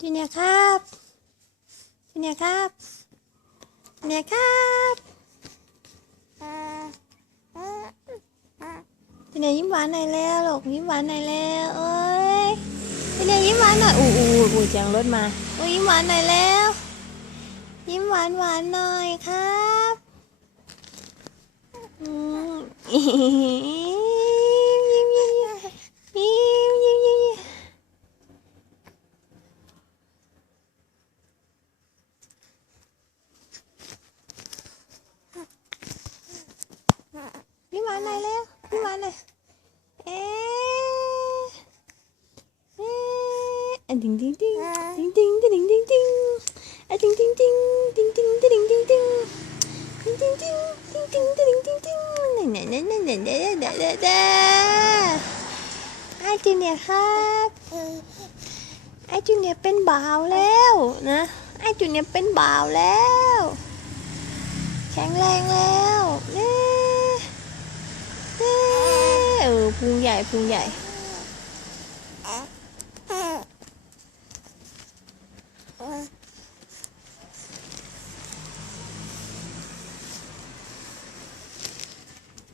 จูเนียครับจูเนียครับจูเนียครับจูเนียยิ้มหวานหน่อยแล้วลูกยิ้มหวานหน่อยแล้วเอ้ยจูเนียยิ้มหวานหน่อยอู้อู้อู้เสียงรถมาอู้ยิ้มหวานหน่อยแล้ว ยิ้มหวานหวานหน่อยครับอืมยิ้มยิ้มยิ้มยิ้มยิ้มยิ้มยิ้ม พี่หวานหน่อยเร็วพี่หวานหน่อยเอ๊ะเอ๊ะอะดิงดิงดิงดิงดิงดิงดิงดิงอะดิงดิงดิงดิงดิงดิงดิงดิงดิงดิงดิงดิงดิงดิงดิงดิงนั่นนั่นนั่นนั่นนั่นนั่นนั่นนั่นไอจูเนียครับไอจูเนียเป็นบ่าวแล้วนะไอจูเนียเป็นบ่าวแล้ว แข็งแรงแล้ว พุงใหญ่พุงใหญ่